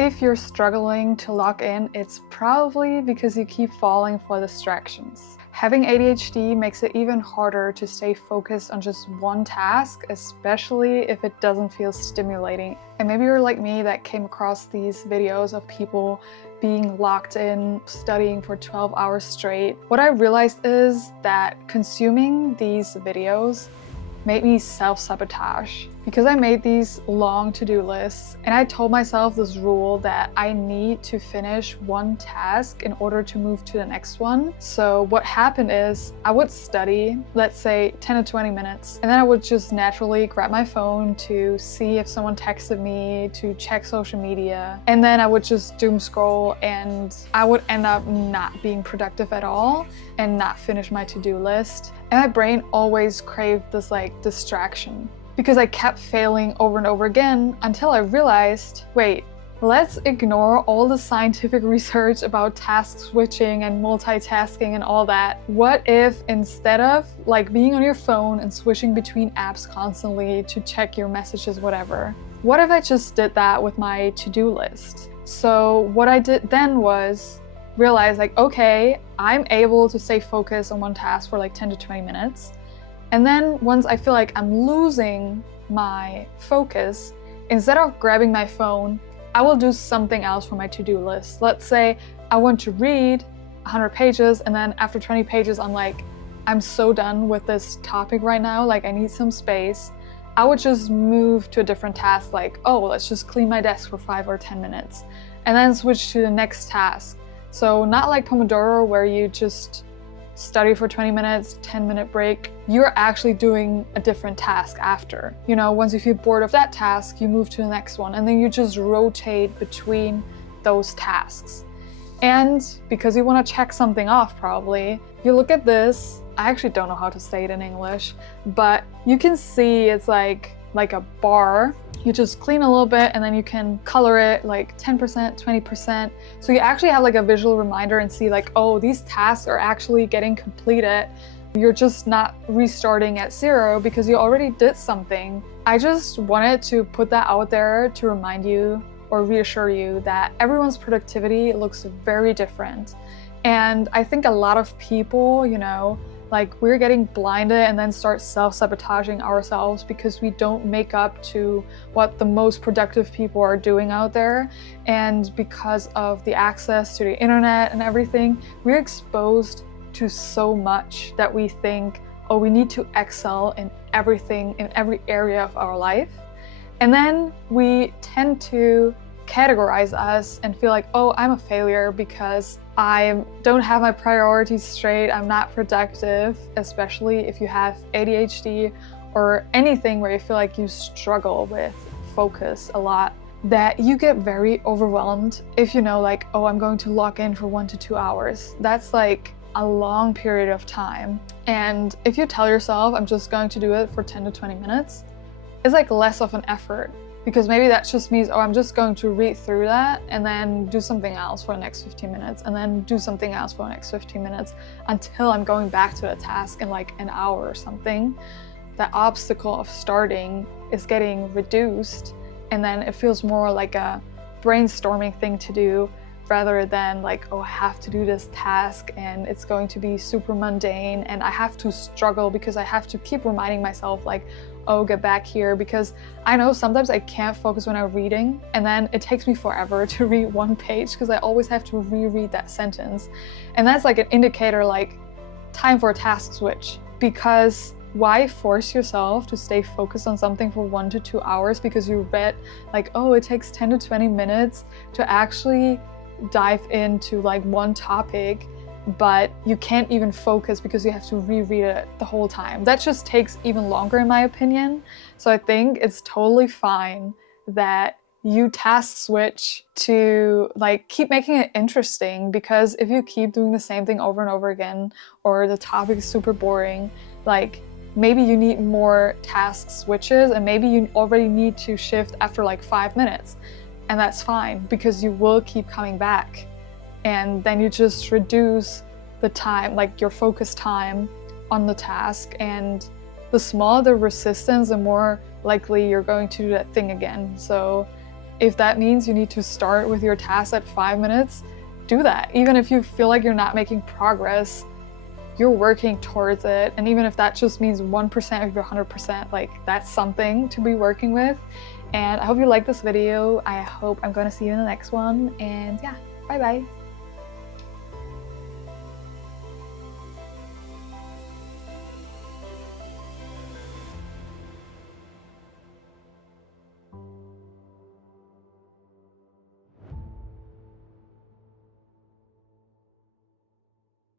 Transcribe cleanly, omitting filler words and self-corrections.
If you're struggling to lock in, it's probably because you keep falling for distractions. Having ADHD makes it even harder to stay focused on just one task, especially if it doesn't feel stimulating. And maybe you're like me that came across these videos of people being locked in, studying for 12 hours straight. What I realized is that consuming these videos made me self-sabotage because I made these long to-do lists and I told myself this rule that I need to finish one task in order to move to the next one. So what happened is I would study, let's say 10 to 20 minutes, and then I would just naturally grab my phone to see if someone texted me, to check social media, and then I would just doom scroll and I would end up not being productive at all and not finish my to-do list. And my brain always craved this distraction because I kept failing over and over again until I realized, wait, let's ignore all the scientific research about task switching and multitasking and all that. What if instead of being on your phone and switching between apps constantly to check your messages, whatever, what if I just did that with my to-do list? So what I did then was realize okay, I'm able to stay focused on one task for 10 to 20 minutes. And then once I feel like I'm losing my focus, instead of grabbing my phone, I will do something else for my to-do list. Let's say I want to read 100 pages and then after 20 pages, I'm so done with this topic right now, I need some space. I would just move to a different task, oh, let's just clean my desk for 5 or 10 minutes and then switch to the next task. So not like Pomodoro where you just study for 20 minutes, 10-minute break. You're actually doing a different task after. Once you feel bored of that task, you move to the next one and then you just rotate between those tasks. And because you want to check something off probably, you look at this, I actually don't know how to say it in English, but you can see it's like a bar. You just clean a little bit and then you can color it 10%, 20%. So you actually have a visual reminder and see oh, these tasks are actually getting completed. You're just not restarting at zero because you already did something. I just wanted to put that out there to remind you or reassure you that everyone's productivity looks very different. And I think a lot of people, we're getting blinded and then start self-sabotaging ourselves because we don't make up to what the most productive people are doing out there. And because of the access to the internet and everything, we're exposed to so much that we think, oh, we need to excel in everything, in every area of our life. And then we tend to categorize us and feel oh, I'm a failure because I don't have my priorities straight, I'm not productive, especially if you have ADHD or anything where you feel you struggle with focus a lot, that you get very overwhelmed if you know oh, I'm going to lock in for 1 to 2 hours. That's a long period of time. And if you tell yourself I'm just going to do it for 10 to 20 minutes, it's less of an effort. Because maybe that just means, oh, I'm just going to read through that and then do something else for the next 15 minutes and then do something else for the next 15 minutes until I'm going back to the task in an hour or something. That obstacle of starting is getting reduced and then it feels more like a brainstorming thing to do rather than oh, I have to do this task and it's going to be super mundane and I have to struggle because I have to keep reminding myself oh, get back here, because I know sometimes I can't focus when I'm reading and then it takes me forever to read one page because I always have to reread that sentence. And that's an indicator time for a task switch, because why force yourself to stay focused on something for 1 to 2 hours because you read oh, it takes 10 to 20 minutes to actually dive into one topic, but you can't even focus because you have to reread it the whole time. That just takes even longer in my opinion. So I think it's totally fine that you task switch to keep making it interesting, because if you keep doing the same thing over and over again or the topic is super boring, maybe you need more task switches and maybe you already need to shift after 5 minutes. And that's fine because you will keep coming back. And then you just reduce the time, your focus time on the task. And the smaller the resistance, the more likely you're going to do that thing again. So If that means you need to start with your task at 5 minutes, do that. Even if you feel like you're not making progress, you're working towards it. And even if that just means 1% of your 100%, like that's something to be working with. And I hope you like this video. I hope I'm going to see you in the next one. And yeah, bye bye.